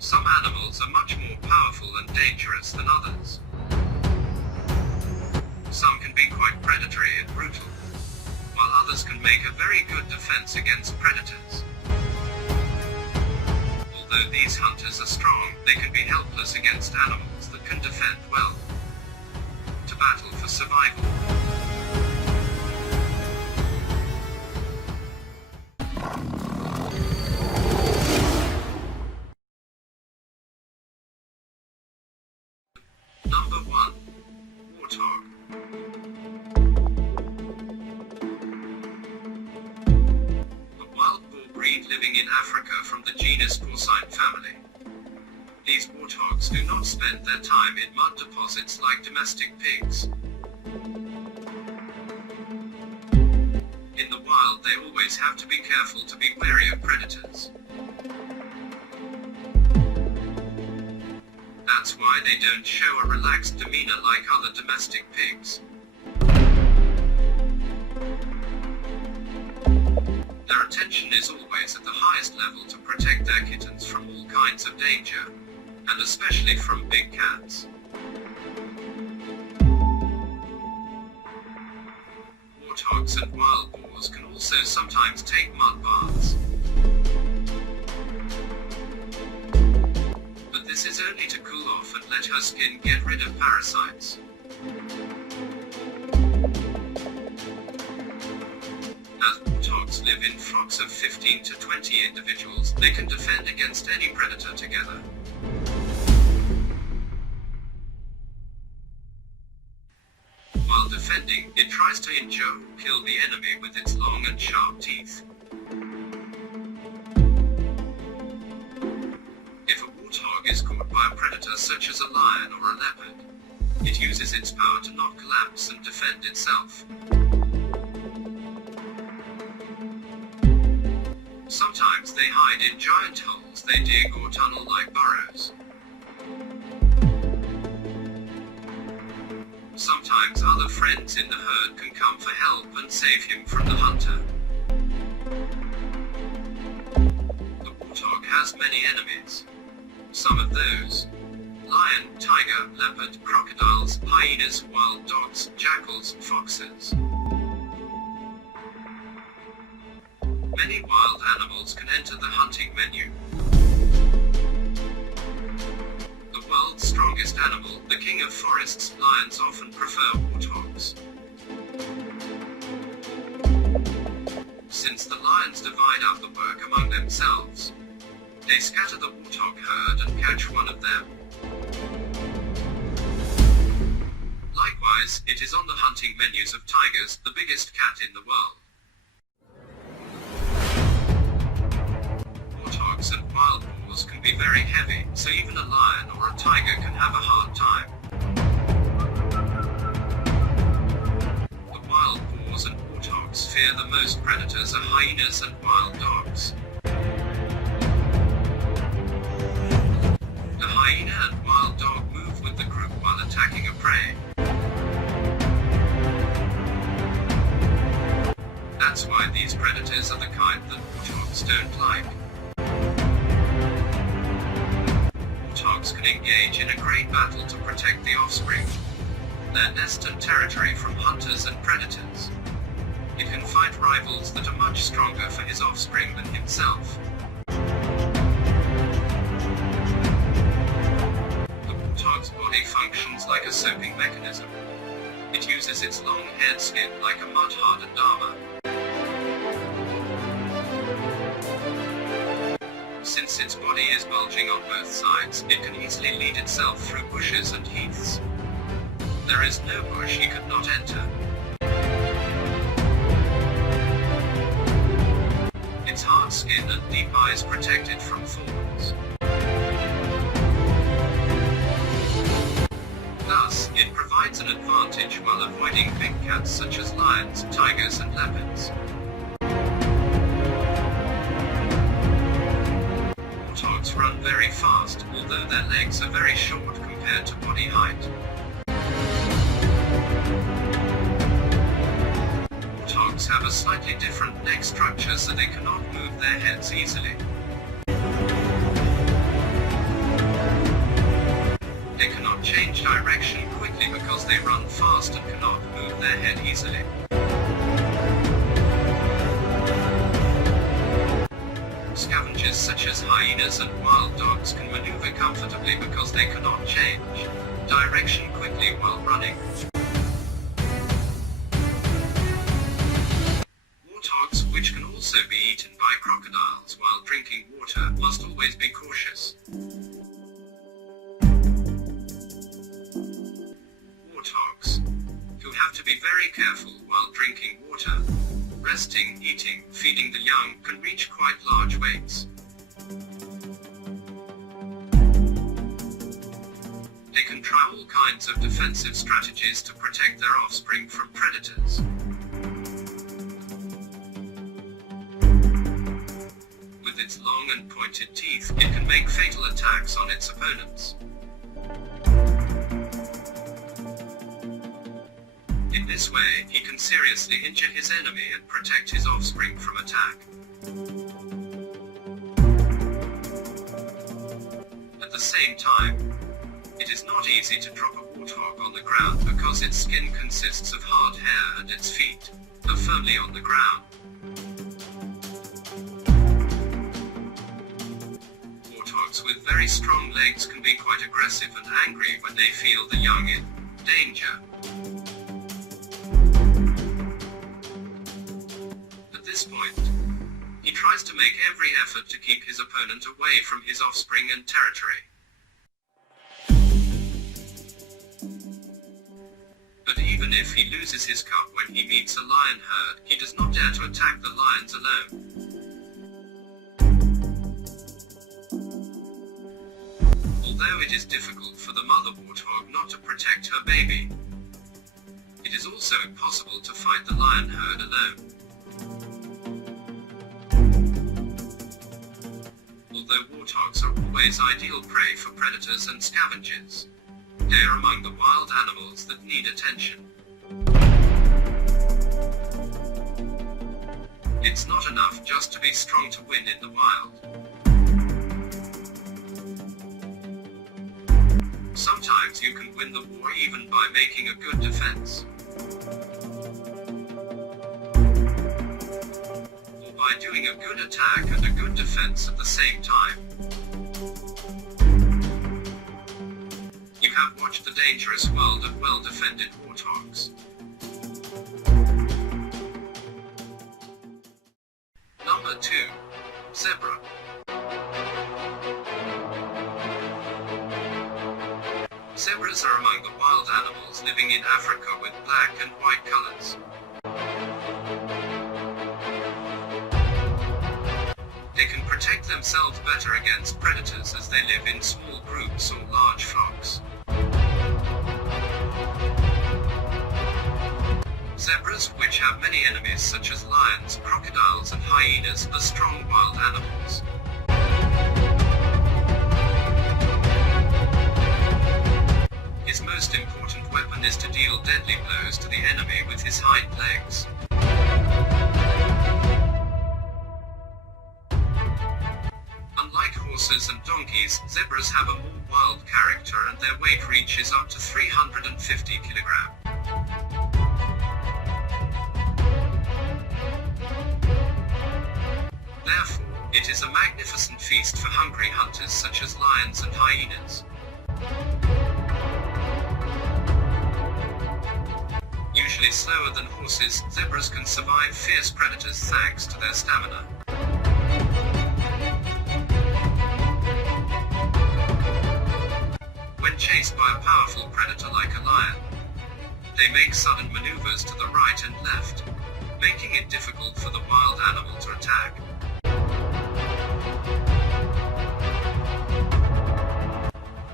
Some animals are much more powerful and dangerous than others. Some can be quite predatory and brutal, while others can make a very good defense against predators. Although these hunters are strong, they can be helpless against animals that can defend well. To battle for survival. Number 1. Warthog. A wild boar breed living in Africa from the genus Porcine family. These warthogs do not spend their time in mud deposits like domestic pigs. In the wild, they always have to be careful to be wary of predators. That's why they don't show a relaxed demeanor like other domestic pigs. Their attention is always at the highest level to protect their kittens from all kinds of danger, and especially from big cats. Warthogs and wild boars can also sometimes take mud baths. But this is only to cool off and let her skin get rid of parasites. As warthogs live in flocks of 15 to 20 individuals, they can defend against any predator together. While defending, it tries to injure or kill the enemy with its long and sharp teeth. If a warthog is caught by a predator such as a lion or a leopard, it uses its power to not collapse and defend itself. Sometimes they hide in giant holes they dig or tunnel-like burrows. Sometimes other friends in the herd can come for help and save him from the hunter. The warthog has many enemies. Some of those: lion, tiger, leopard, crocodiles, hyenas, wild dogs, jackals, foxes. Many wild animals can enter the hunting menu. The world's strongest animal, the king of forests, lions often prefer warthogs. Since the lions divide up the work among themselves, they scatter the warthog herd and catch one of them. Likewise, it is on the hunting menus of tigers, the biggest cat in the world. Warthogs and wild boars can be very heavy, so even a lion or a tiger can have a hard time. The wild boars and warthogs fear the most predators are hyenas and wild dogs. The hyena and wild dog move with the group while attacking a prey. That's why these predators are the kind that warthogs don't like. Warthogs can engage in a great battle to protect the offspring, their nest and territory from hunters and predators. It can fight rivals that are much stronger for his offspring than himself. The warthog's body functions like a soaping mechanism. It uses its long head skin like a mud-hardened armor. Since its body is bulging on both sides, it can easily lead itself through bushes and heaths. There is no bush it could not enter. Its hard skin and deep eyes protect it from thorns. Thus, it provides an advantage while avoiding big cats such as lions, tigers and leopards. Warthogs run very fast, although their legs are very short compared to body height. Warthogs have a slightly different neck structure so they cannot move their heads easily. change direction quickly because they run fast and cannot move their head easily. Scavengers such as hyenas and wild dogs can maneuver comfortably because they cannot change direction quickly while running. Warthogs, which can also be eaten by crocodiles while drinking water, must always be cautious. Warthogs, who have to be very careful while drinking water, resting, eating, feeding the young, can reach quite large weights. They can try all kinds of defensive strategies to protect their offspring from predators. With its long and pointed teeth, it can make fatal attacks on its opponents. In this way, he can seriously injure his enemy and protect his offspring from attack. At the same time, it is not easy to drop a warthog on the ground because its skin consists of hard hair and its feet are firmly on the ground. Warthogs with very strong legs can be quite aggressive and angry when they feel the young in danger. At this point, he tries to make every effort to keep his opponent away from his offspring and territory. But even if he loses his cub when he meets a lion herd, he does not dare to attack the lions alone. Although it is difficult for the mother warthog not to protect her baby, it is also impossible to fight the lion herd alone. Although warthogs are always ideal prey for predators and scavengers, they are among the wild animals that need attention. It's not enough just to be strong to win in the wild. Sometimes you can win the war even by making a good defense. Or by doing a good attack and a good defense at the same time. You have watched the dangerous world of well-defended warthogs. Number 2. Zebra. Zebras are among the wild animals living in Africa with black and white colors. They can protect themselves better against predators as they live in small groups or large flocks. Zebras, which have many enemies such as lions, crocodiles and hyenas, are strong wild animals. His most important weapon is to deal deadly blows to the enemy with his hind legs. Unlike horses and donkeys, zebras have a more wild character and their weight reaches up to 350 kilograms. Therefore, it is a magnificent feast for hungry hunters such as lions and hyenas. Usually slower than horses, zebras can survive fierce predators thanks to their stamina. When chased by a powerful predator like a lion, they make sudden maneuvers to the right and left, making it difficult for the wild animal to attack.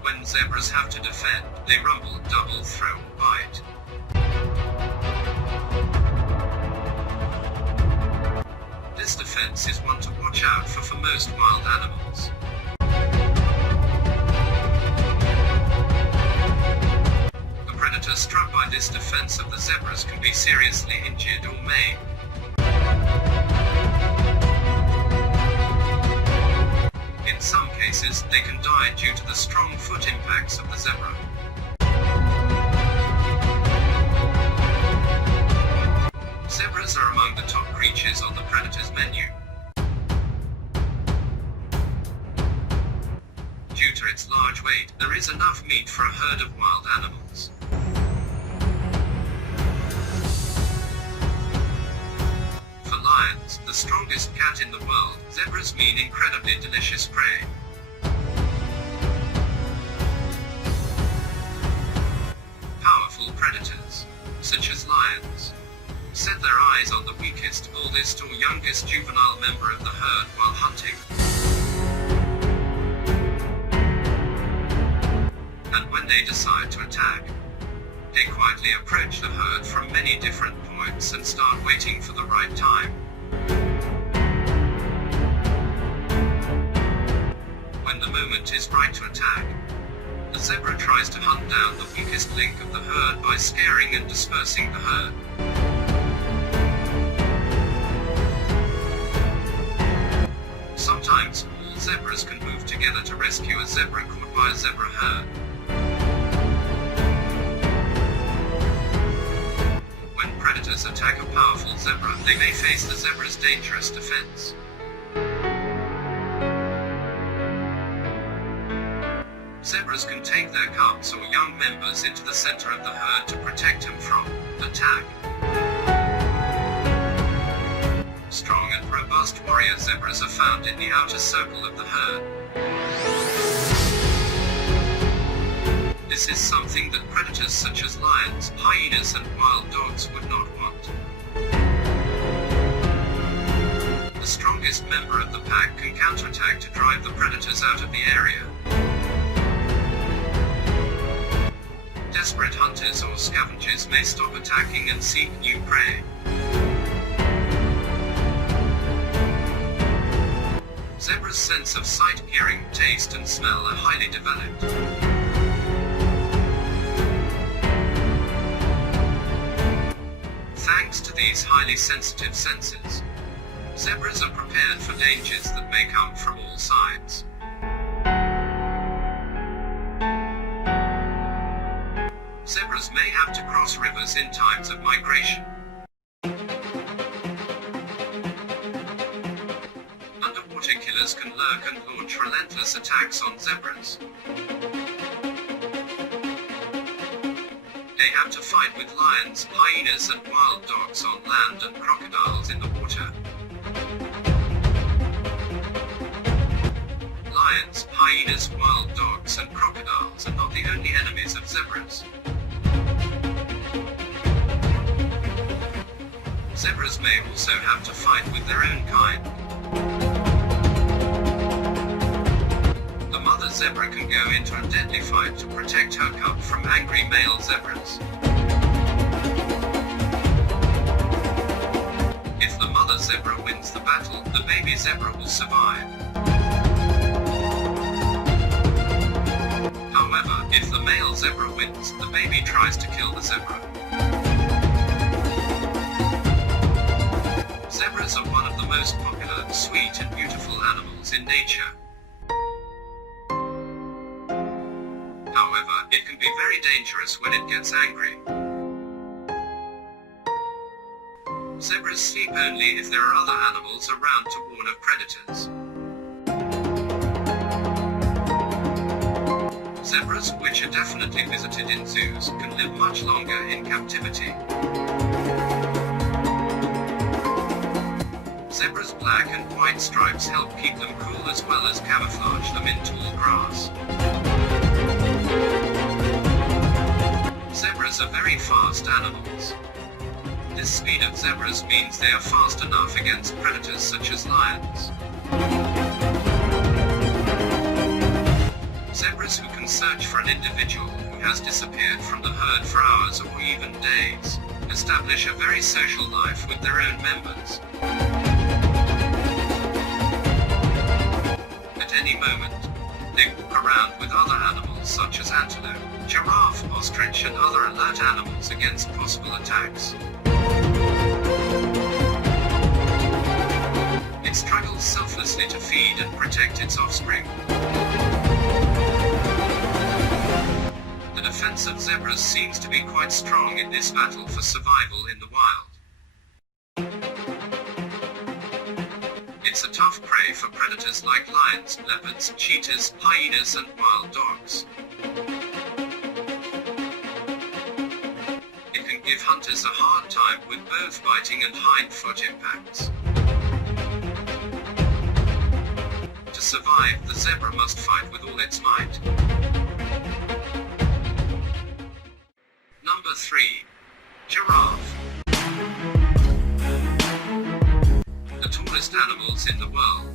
When zebras have to defend, they rumble, double, throw, or bite. This defense is one to watch out for most wild animals. A predator struck by this defense of the zebras can be seriously injured or maimed. In some cases, they can die due to the strong foot impacts of the zebra. Zebras are among the top creatures on the predator's menu. Due to its large weight, there is enough meat for a herd of wild animals. For lions, the strongest cat in the world, zebras mean incredibly delicious prey. Powerful predators, such as lions, set their eyes on the weakest, oldest or youngest juvenile member of the herd while hunting. And when they decide to attack, they quietly approach the herd from many different points and start waiting for the right time. When the moment is right to attack, the zebra tries to hunt down the weakest link of the herd by scaring and dispersing the herd. Sometimes, all zebras can move together to rescue a zebra caught by a zebra herd. When predators attack a powerful zebra, they may face the zebra's dangerous defense. Zebras can take their cubs or young members into the center of the herd to protect them from attack. Strong and robust warrior zebras are found in the outer circle of the herd. This is something that predators such as lions, hyenas and wild dogs would not want. The strongest member of the pack can counterattack to drive the predators out of the area. Desperate hunters or scavengers may stop attacking and seek new prey. Zebra's sense of sight, hearing, taste and smell are highly developed. Thanks to these highly sensitive senses, zebras are prepared for dangers that may come from all sides. Zebras may have to cross rivers in times of migration. Underwater killers can lurk and launch relentless attacks on zebras. They have to fight with lions, hyenas and wild dogs on land and crocodiles in the water. Lions, hyenas, wild dogs and crocodiles are not the only enemies of zebras. Zebras may also have to fight with their own kind. The mother zebra can go into a deadly fight to protect her cub from angry male zebras. If the mother zebra wins the battle, the baby zebra will survive. However, if the male zebra wins, the baby tries to kill the zebra. Zebras are one of the most popular, sweet and beautiful animals in nature. However, it can be very dangerous when it gets angry. Zebras sleep only if there are other animals around to warn of predators. Zebras, which are definitely visited in zoos, can live much longer in captivity. Zebras' black and white stripes help keep them cool as well as camouflage them in tall grass. Zebras are very fast animals. This speed of zebras means they are fast enough against predators such as lions. Zebras who can search for an individual who has disappeared from the herd for hours or even days establish a very social life with their own members. At any moment, they walk around with other animals such as antelope, giraffe, ostrich and other alert animals against possible attacks. It struggles selflessly to feed and protect its offspring. The defense of zebras seems to be quite strong in this battle for survival in the wild. It's a tough prey for predators like lions, leopards, cheetahs, hyenas, and wild dogs. It can give hunters a hard time with both biting and hind foot impacts. To survive, the zebra must fight with all its might. Number 3. Giraffe. The tallest animals in the world.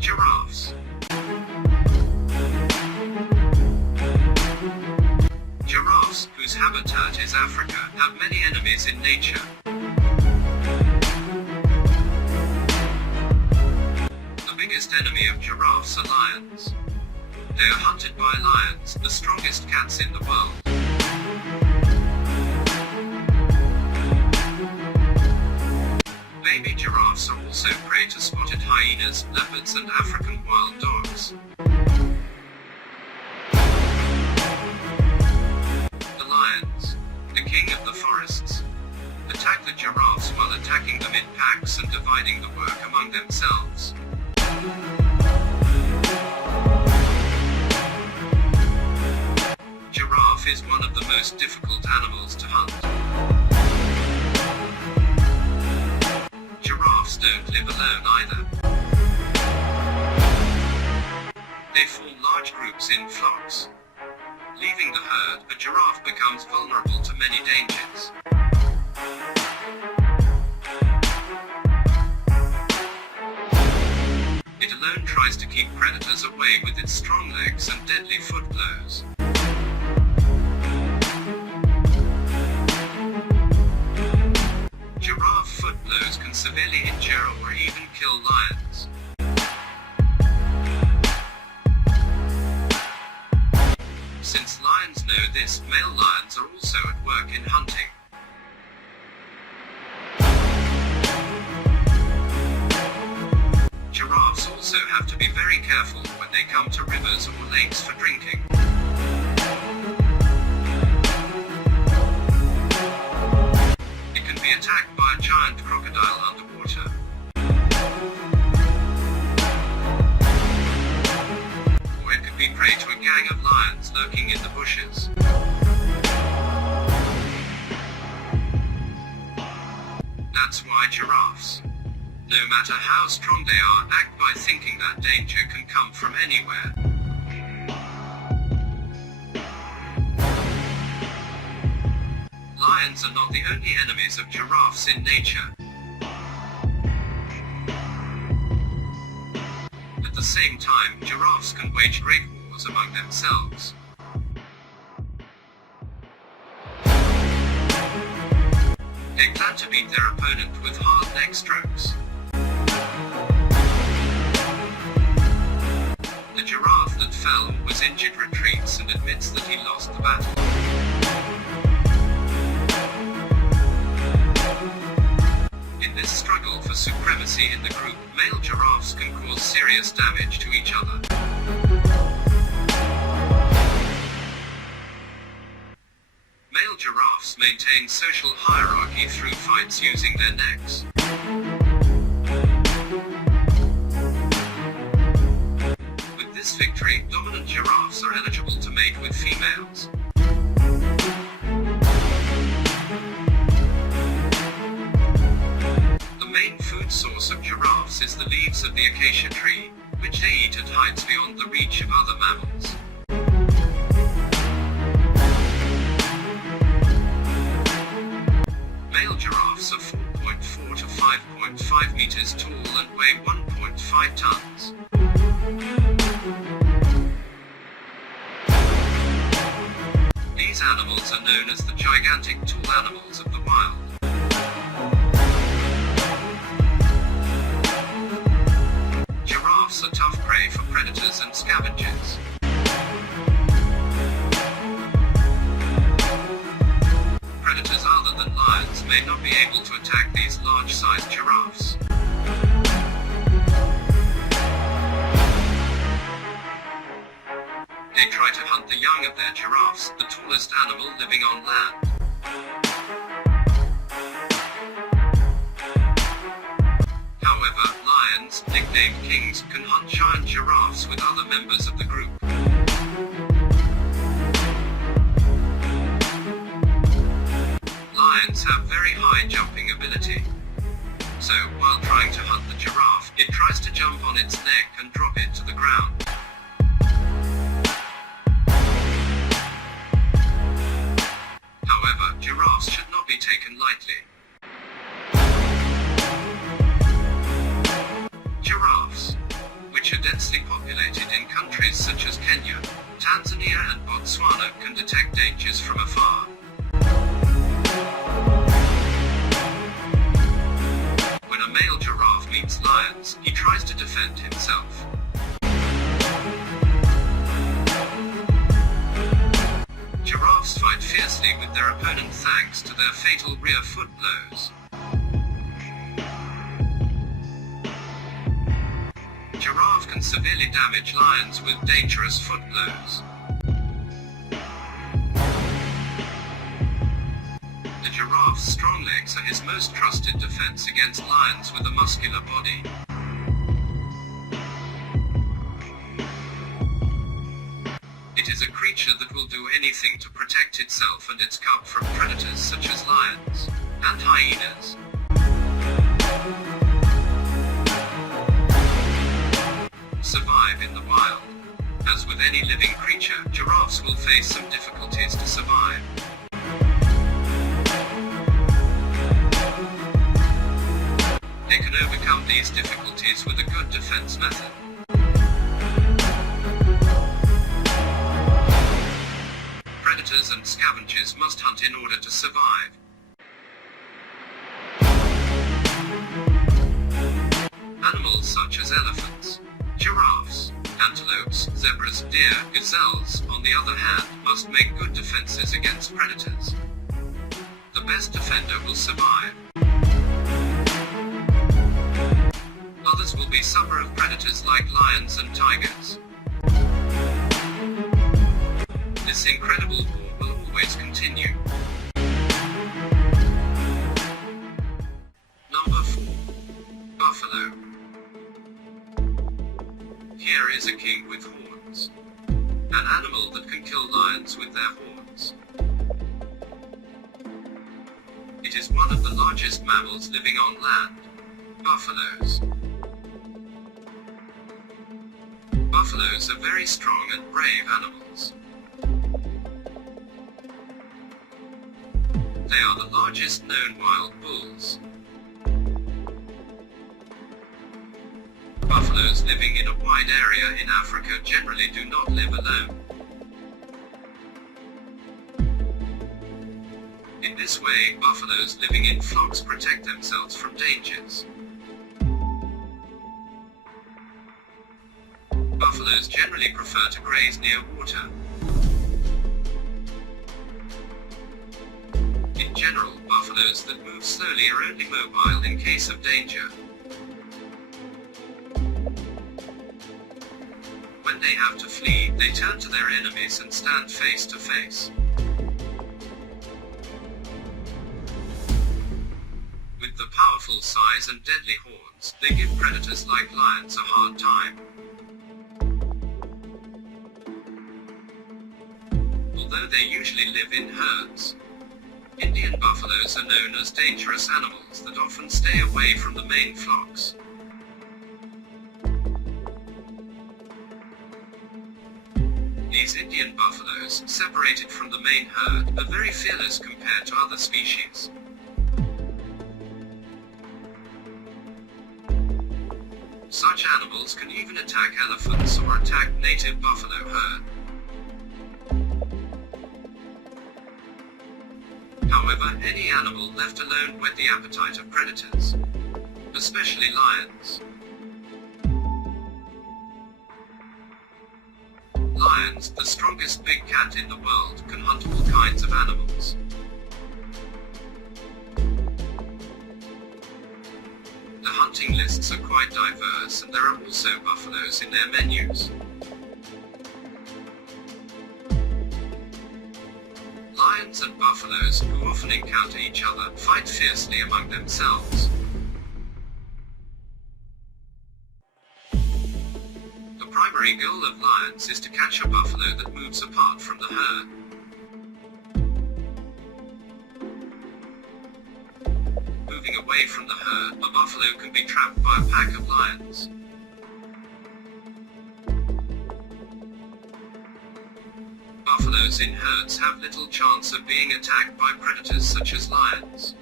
Giraffes. Giraffes, whose habitat is Africa, have many enemies in nature. The biggest enemy of giraffes are lions. They are hunted by lions, the strongest cats in the world. Baby giraffes are also prey to spotted hyenas, leopards, and African wild dogs. The lions, the king of the forests, attack the giraffes while attacking them in packs and dividing the work among themselves. Giraffe is one of the most difficult animals to hunt. Giraffes don't live alone either. They form large groups in flocks. Leaving the herd, a giraffe becomes vulnerable to many dangers. It alone tries to keep predators away with its strong legs and deadly foot blows. Giraffe foot blows can severely injure or even kill lions. Since lions know this, male lions are also at work in hunting. Giraffes also have to be very careful when they come to rivers or lakes for drinking. It can be attacked by a giant crocodile underwater. Or it could be prey to a gang of lions lurking in the bushes. That's why giraffes, no matter how strong they are, act by thinking that danger can come from anywhere. Lions are not the only enemies of giraffes in nature. At the same time, giraffes can wage great wars among themselves. They plan to beat their opponent with hard leg strokes. The giraffe that fell or was injured retreats and admits that he lost the battle. In this struggle for supremacy in the group, male giraffes can cause serious damage to each other. Male giraffes maintain social hierarchy through fights using their necks. With this victory, dominant giraffes are eligible to mate with females. The main food source of giraffes is the leaves of the acacia tree, which they eat at heights beyond the reach of other mammals. Male giraffes are 4.4 to 5.5 meters tall and weigh 1.5 tons. These animals are known as the gigantic tall animals of the wild. Giraffes are tough prey for predators and scavengers. Predators other than lions may not be able to attack these large-sized giraffes. They try to hunt the young of their giraffes, the tallest animal living on land. However, lions, nicknamed kings, can hunt giant giraffes with other members of the group. Lions have very high jumping ability. So, while trying to hunt the giraffe, it tries to jump on its neck and drop it to the ground. However, giraffes should not be taken lightly. Giraffes, which are densely populated in countries such as Kenya, Tanzania and Botswana, can detect dangers from afar. When a male giraffe meets lions, he tries to defend himself. Giraffes fight fiercely with their opponent thanks to their fatal rear foot blows. Giraffe can severely damage lions with dangerous foot blows. The giraffe's strong legs are his most trusted defense against lions with a muscular body. It is a creature that will do anything to protect itself and its cub from predators such as lions and hyenas. Survive in the wild. As with any living creature, giraffes will face some difficulties to survive. They can overcome these difficulties with a good defense method. Predators and scavengers must hunt in order to survive. Animals such as elephants, giraffes, antelopes, zebras, deer, gazelles, on the other hand, must make good defenses against predators. The best defender will survive. Others will be suffer of predators like lions and tigers. This incredible war will always continue. Number 4. Buffalo. Here is a king with horns. An animal that can kill lions with their horns. It is one of the largest mammals living on land. Buffaloes. Buffaloes are very strong and brave animals. They are the largest known wild bulls. Buffaloes living in a wide area in Africa generally do not live alone. In this way, buffaloes living in flocks protect themselves from dangers. Buffaloes generally prefer to graze near water. In general, buffaloes that move slowly are only mobile in case of danger. When they have to flee, they turn to their enemies and stand face to face. With the powerful size and deadly horns, they give predators like lions a hard time. Although they usually live in herds, Indian buffaloes are known as dangerous animals that often stay away from the main flocks. These Indian buffaloes, separated from the main herd, are very fearless compared to other species. Such animals can even attack elephants or attack native buffalo herd. However, any animal left alone whet the appetite of predators, especially lions. Lions, the strongest big cat in the world, can hunt all kinds of animals. The hunting lists are quite diverse and there are also buffaloes in their menus. Lions and buffaloes, who often encounter each other, fight fiercely among themselves. primary goal of lions is to catch a buffalo that moves apart from the herd. Moving away from the herd, a buffalo can be trapped by a pack of lions. Buffaloes in herds have little chance of being attacked by predators such as lions.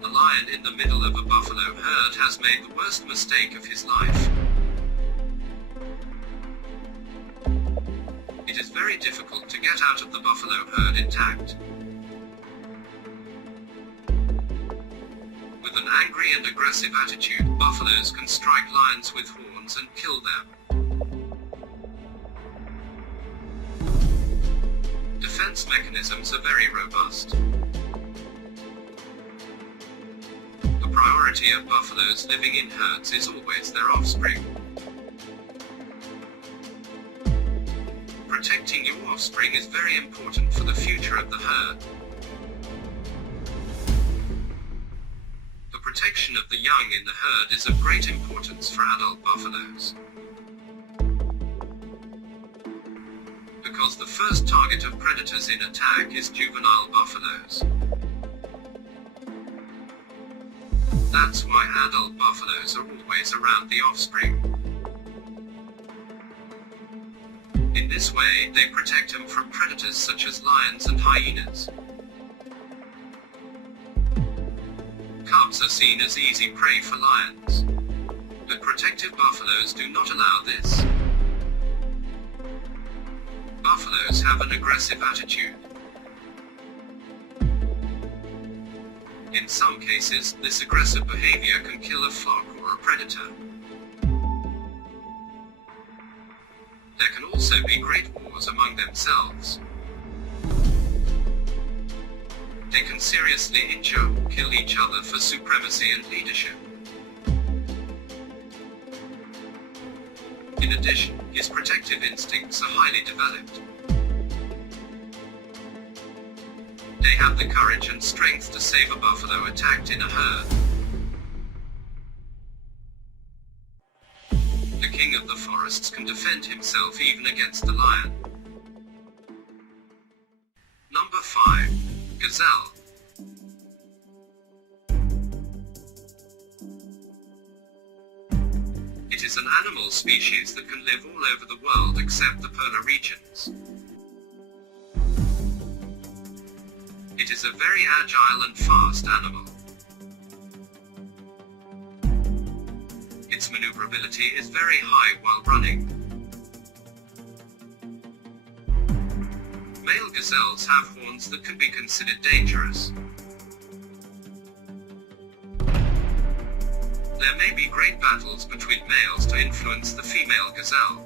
The lion in the middle of a buffalo herd has made the worst mistake of his life. It is very difficult to get out of the buffalo herd intact. With an angry and aggressive attitude, buffaloes can strike lions with horns and kill them. Defense mechanisms are very robust. The priority of buffaloes living in herds is always their offspring. Protecting your offspring is very important for the future of the herd. The protection of the young in the herd is of great importance for adult buffaloes. Because the first target of predators in attack is juvenile buffaloes. That's why adult buffaloes are always around the offspring. In this way, they protect them from predators such as lions and hyenas. Cubs are seen as easy prey for lions. But protective buffaloes do not allow this. Buffaloes have an aggressive attitude. In some cases, this aggressive behavior can kill a flock or a predator. There can also be great wars among themselves. They can seriously injure or kill each other for supremacy and leadership. In addition, his protective instincts are highly developed. They have the courage and strength to save a buffalo attacked in a herd. The king of the forests can defend himself even against the lion. Number 5. Gazelle. It is an animal species that can live all over the world except the polar regions. It is a very agile and fast animal. Its maneuverability is very high while running. Male gazelles have horns that can be considered dangerous. There may be great battles between males to influence the female gazelle.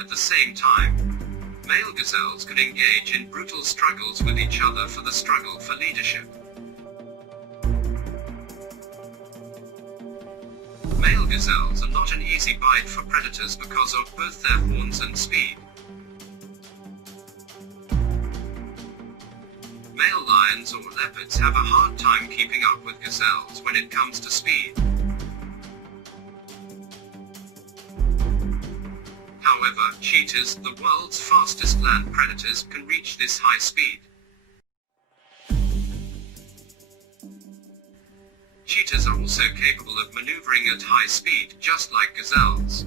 At the same time, male gazelles can engage in brutal struggles with each other for the struggle for leadership. Male gazelles are not an easy bite for predators because of both their horns and speed. Male lions or leopards have a hard time keeping up with gazelles when it comes to speed. However, cheetahs, the world's fastest land predators, can reach this high speed. Cheetahs are also capable of maneuvering at high speed, just like gazelles.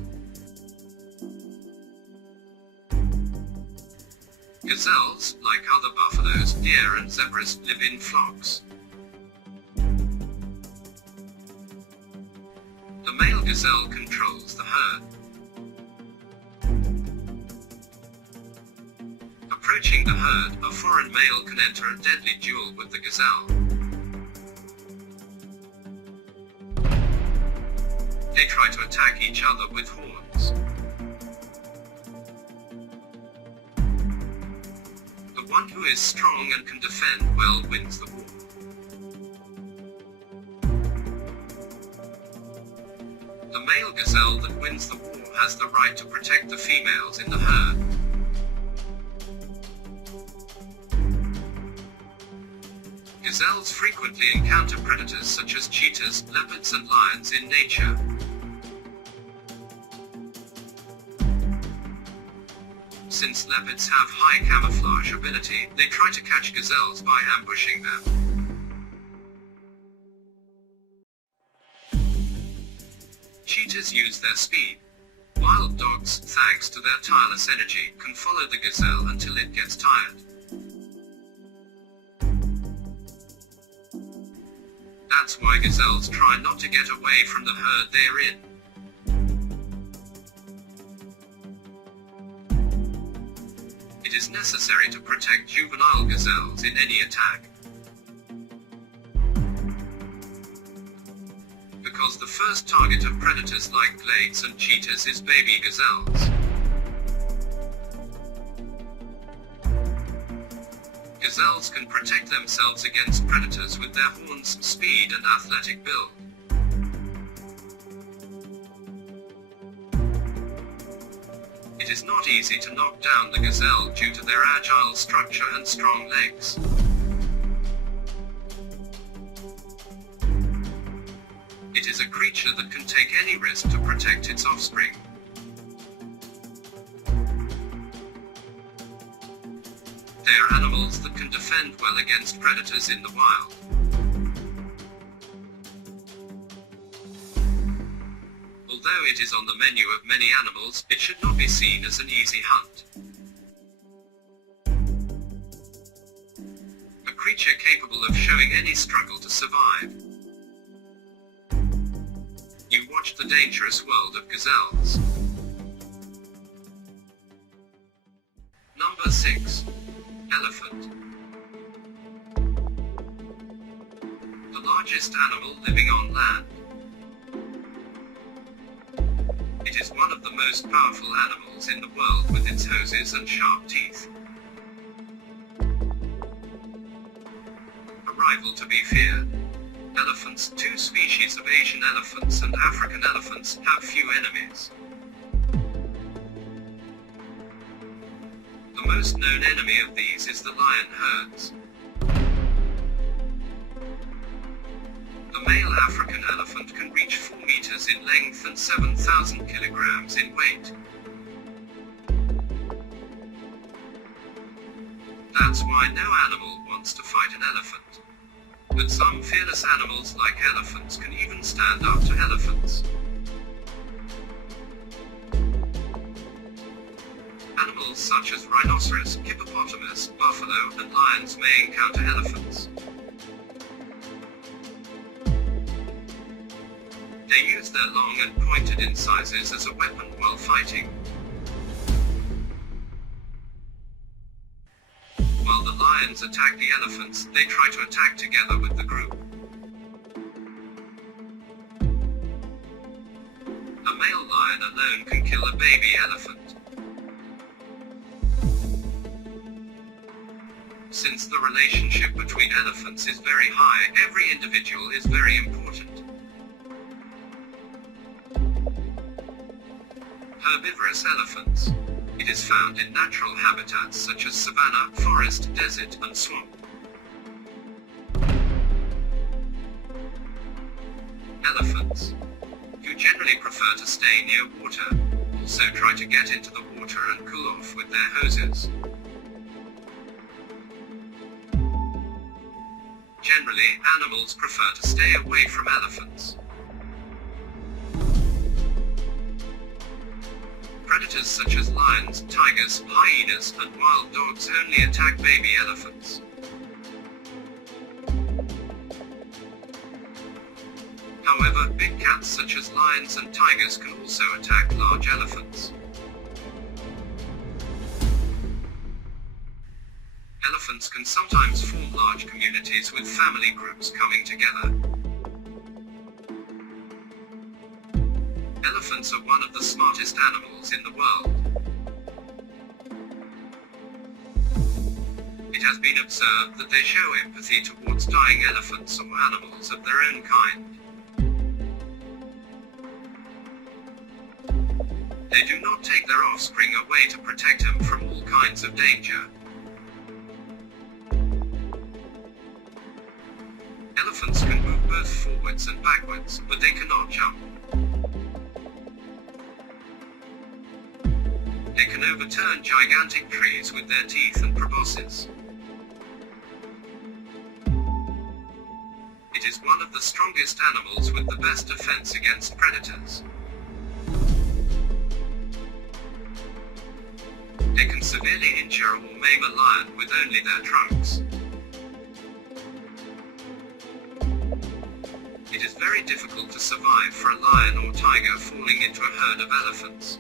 Gazelles, like other buffaloes, deer and zebras, live in flocks. The male gazelle controls the herd. Approaching the herd, a foreign male can enter a deadly duel with the gazelle. They try to attack each other with horns. The one who is strong and can defend well wins the war. The male gazelle that wins the war has the right to protect the females in the herd. Gazelles frequently encounter predators such as cheetahs, leopards and lions in nature. Since leopards have high camouflage ability, they try to catch gazelles by ambushing them. Cheetahs use their speed. Wild dogs, thanks to their tireless energy, can follow the gazelle until it gets tired. That's why gazelles try not to get away from the herd they're in. It is necessary to protect juvenile gazelles in any attack. Because the first target of predators like glades and cheetahs is baby gazelles. Gazelles can protect themselves against predators with their horns, speed and athletic build. It is not easy to knock down the gazelle due to their agile structure and strong legs. It is a creature that can take any risk to protect its offspring. They are animals that can defend well against predators in the wild. Although it is on the menu of many animals, it should not be seen as an easy hunt. A creature capable of showing any struggle to survive. You watch The Dangerous World of Gazelles. Number 6. Elephant. The largest animal living on land. It is one of the most powerful animals in the world with its hoses and sharp teeth. A rival to be feared. Elephants, two species of Asian elephants and African elephants, have few enemies. The most known enemy of these is the lion herds. The male African elephant can reach 4 meters in length and 7,000 kilograms in weight. That's why no animal wants to fight an elephant. But some fearless animals like elephants can even stand up to elephants. Animals such as rhinoceros, hippopotamus, buffalo, and lions may encounter elephants. They use their long and pointed incisors as a weapon while fighting. While the lions attack the elephants, they try to attack together with the group. A male lion alone can kill a baby elephant. Since the relationship between elephants is very high, every individual is very important. Herbivorous elephants. It is found in natural habitats such as savanna, forest, desert, and swamp. Elephants, who generally prefer to stay near water, also try to get into the water and cool off with their hoses. Generally, animals prefer to stay away from elephants. Predators such as lions, tigers, hyenas, and wild dogs only attack baby elephants. However, big cats such as lions and tigers can also attack large elephants. Elephants can sometimes form large communities with family groups coming together. Elephants are one of the smartest animals in the world. It has been observed that they show empathy towards dying elephants or animals of their own kind. They do not take their offspring away to protect them from all kinds of danger. elephants can move both forwards and backwards, but they cannot jump. They can overturn gigantic trees with their teeth and proboscis. It is one of the strongest animals with the best defense against predators. They can severely injure or maim a lion with only their trunks. It is very difficult to survive for a lion or tiger falling into a herd of elephants.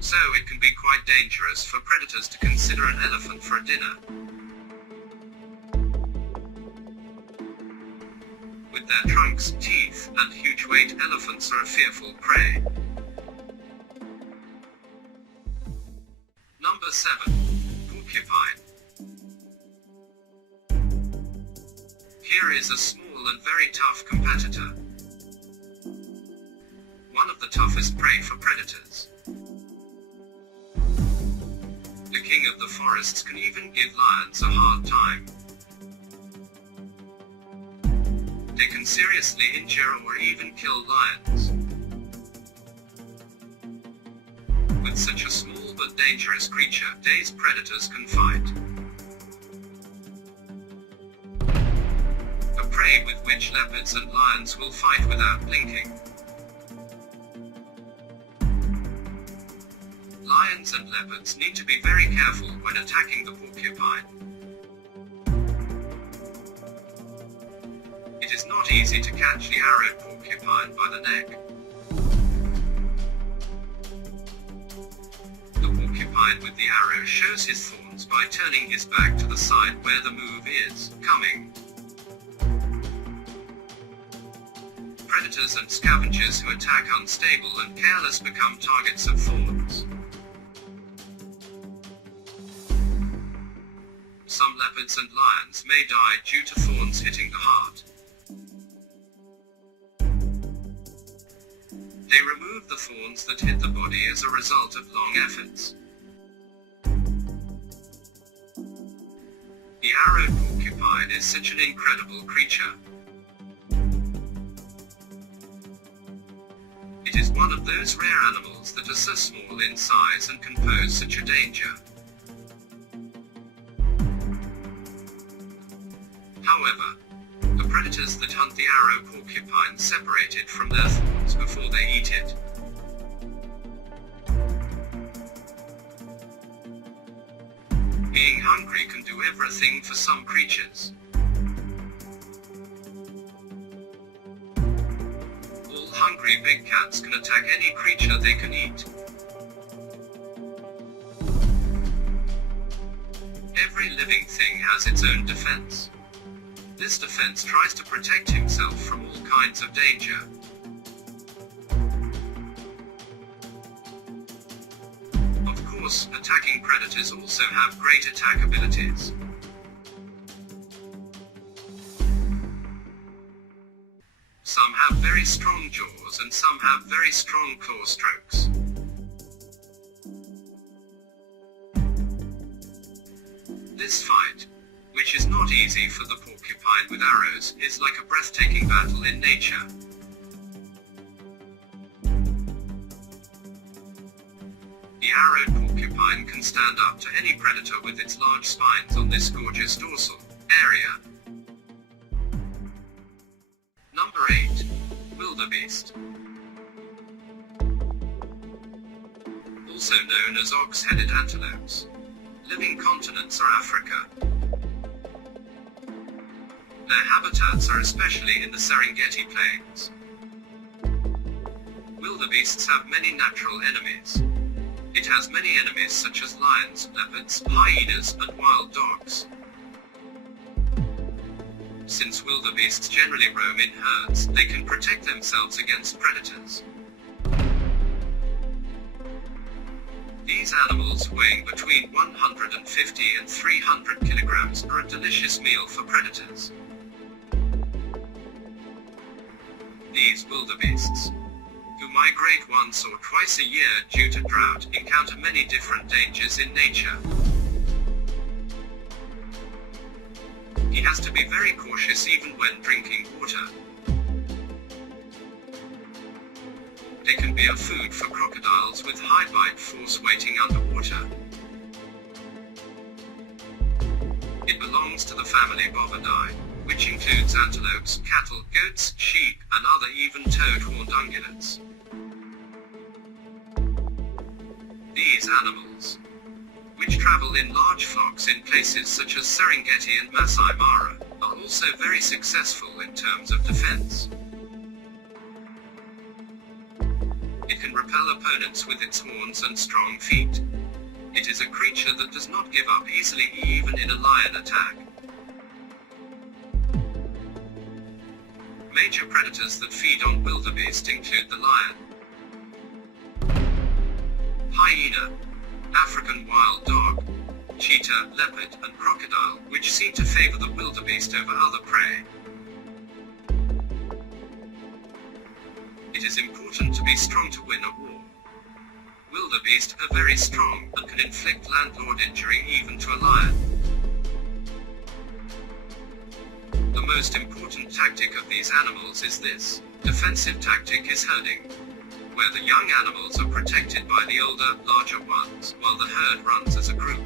So it can be quite dangerous for predators to consider an elephant for a dinner. With their trunks, teeth, and huge weight, elephants are a fearful prey. Number 7. Porcupine. Here is a small and very tough competitor. One of the toughest prey for predators. The king of the forests can even give lions a hard time. They can seriously injure or even kill lions. With such a small but dangerous creature, these predators can fight. A prey with which leopards and lions will fight without blinking. Lions and leopards need to be very careful when attacking the porcupine. It is not easy to catch the arrowed porcupine by the neck. The porcupine with the arrow shows his thorns by turning his back to the side where the move is coming. Predators and scavengers who attack unstable and careless become targets of thorns. Some leopards and lions may die due to thorns hitting the heart. They remove the thorns that hit the body as a result of long efforts. The arrowed porcupine is such an incredible creature. It is one of those rare animals that are so small in size and can pose such a danger. However, the predators that hunt the arrow porcupine separate it from their thorns before they eat it. Being hungry can do everything for some creatures. All hungry big cats can attack any creature they can eat. Every living thing has its own defense. This defense tries to protect himself from all kinds of danger. Of course, attacking predators also have great attack abilities. Some have very strong jaws and some have very strong claw strokes. This fight, which is not easy for the porcupine with arrows, is like a breathtaking battle in nature. The arrowed porcupine can stand up to any predator with its large spines on this gorgeous dorsal area. Number 8. Wildebeest. Also known as ox-headed antelopes. Living continents are Africa. Their habitats are especially in the Serengeti plains. Wildebeests have many natural enemies. It has many enemies such as lions, leopards, hyenas, and wild dogs. Since wildebeests generally roam in herds, they can protect themselves against predators. These animals, weighing between 150 and 300 kilograms, are a delicious meal for predators. These wildebeests, who migrate once or twice a year due to drought, encounter many different dangers in nature. He has to be very cautious even when drinking water. They can be a food for crocodiles with high bite force waiting underwater. It belongs to the family Bovidae, which includes antelopes, cattle, goats, sheep, and other even-toed horned ungulates. These animals, which travel in large flocks in places such as Serengeti and Masai Mara, are also very successful in terms of defense. It can repel opponents with its horns and strong feet. It is a creature that does not give up easily even in a lion attack. Major predators that feed on wildebeest include the lion, hyena, African wild dog, cheetah, leopard, and crocodile, which seem to favor the wildebeest over other prey. It is important to be strong to win a war. Wildebeest are very strong and can inflict landlord injury even to a lion. The most important tactic of these animals is this. Defensive tactic is herding, where the young animals are protected by the older, larger ones, while the herd runs as a group.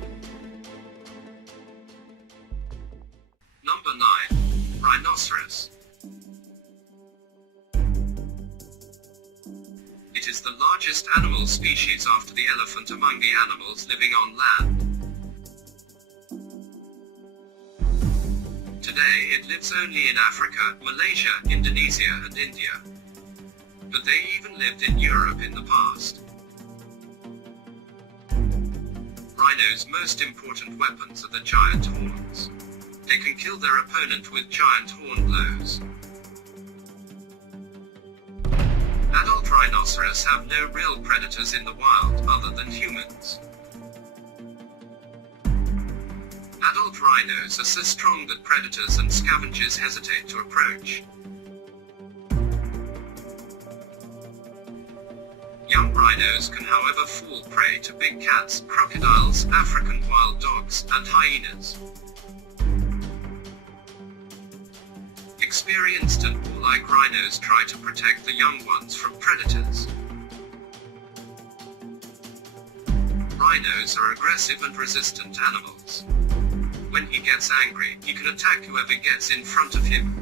Number 9. Rhinoceros. It is the largest animal species after the elephant among the animals living on land. Today it lives only in Africa, Malaysia, Indonesia and India. But they even lived in Europe in the past. Rhinos' most important weapons are the giant horns. They can kill their opponent with giant horn blows. Adult rhinoceros have no real predators in the wild other than humans. Adult rhinos are so strong that predators and scavengers hesitate to approach. Young rhinos can however fall prey to big cats, crocodiles, African wild dogs, and hyenas. Experienced and warlike rhinos try to protect the young ones from predators. Rhinos are aggressive and resistant animals. When he gets angry, he can attack whoever gets in front of him.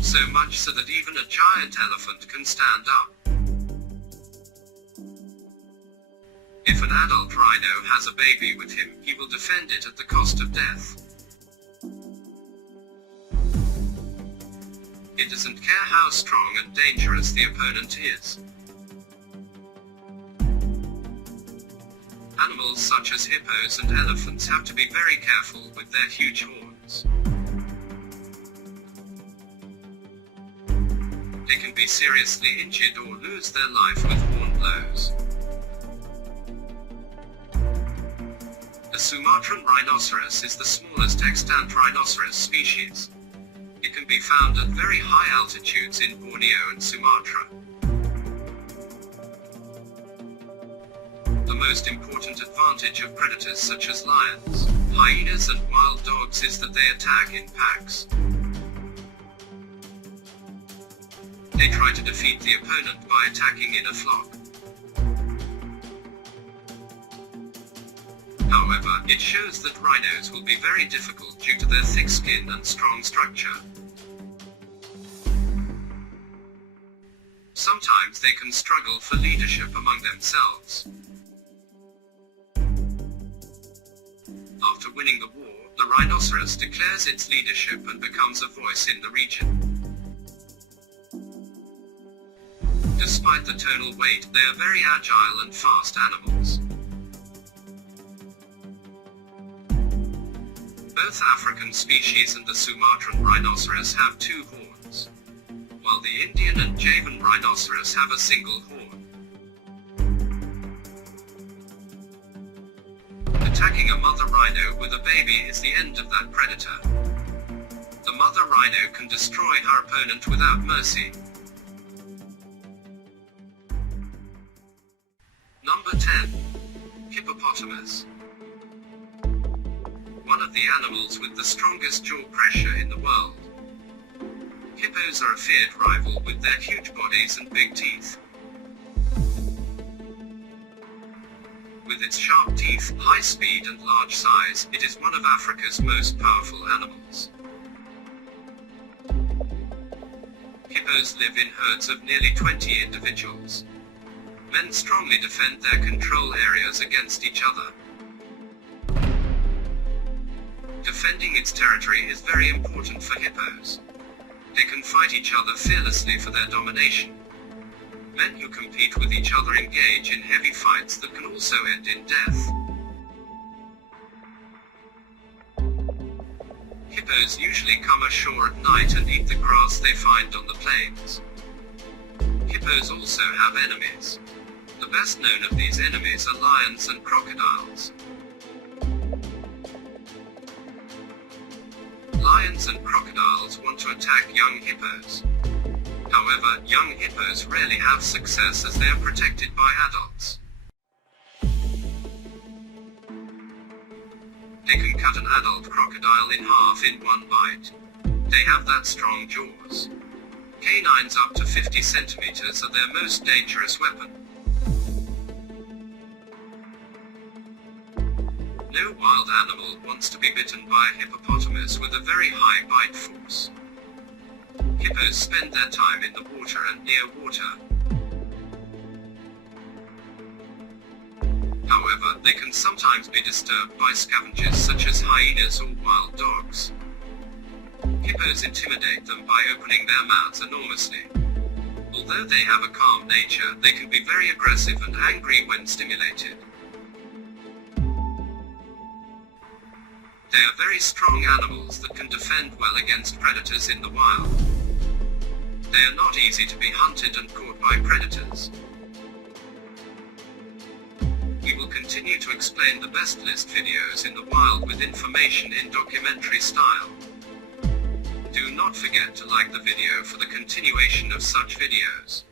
So much so that even a giant elephant can stand up. If an adult rhino has a baby with him, he will defend it at the cost of death. It doesn't care how strong and dangerous the opponent is. Animals such as hippos and elephants have to be very careful with their huge horns. They can be seriously injured or lose their life with horn blows. The Sumatran rhinoceros is the smallest extant rhinoceros species. It can be found at very high altitudes in Borneo and Sumatra. The most important advantage of predators such as lions, hyenas and wild dogs is that they attack in packs. They try to defeat the opponent by attacking in a flock. However, it shows that rhinos will be very difficult due to their thick skin and strong structure. Sometimes they can struggle for leadership among themselves. After winning the war, the rhinoceros declares its leadership and becomes a voice in the region. Despite the tonal weight, they are very agile and fast animals. Both African species and the Sumatran rhinoceros have two horns, while the Indian and Javan rhinoceros have a single horn. Attacking a mother rhino with a baby is the end of that predator. The mother rhino can destroy her opponent without mercy. Number 10. Hippopotamus. one of the animals with the strongest jaw pressure in the world. Hippos are a feared rival with their huge bodies and big teeth. With its sharp teeth, high speed and large size, it is one of Africa's most powerful animals. Hippos live in herds of nearly 20 individuals. Men strongly defend their control areas against each other. Defending its territory is very important for hippos. They can fight each other fearlessly for their domination. Men who compete with each other engage in heavy fights that can also end in death. Hippos usually come ashore at night and eat the grass they find on the plains. Hippos also have enemies. The best known of these enemies are lions and crocodiles. Lions and crocodiles want to attack young hippos. However, young hippos rarely have success as they are protected by adults. They can cut an adult crocodile in half in one bite. They have that strong jaws. Canines up to 50 centimeters are their most dangerous weapon. No wild animal wants to be bitten by a hippopotamus with a very high bite force. Hippos spend their time in the water and near water. However, they can sometimes be disturbed by scavengers such as hyenas or wild dogs. Hippos intimidate them by opening their mouths enormously. Although they have a calm nature, they can be very aggressive and angry when stimulated. They are very strong animals that can defend well against predators in the wild. They are not easy to be hunted and caught by predators. We will continue to explain the best list videos in the wild with information in documentary style. Do not forget to like the video for the continuation of such videos.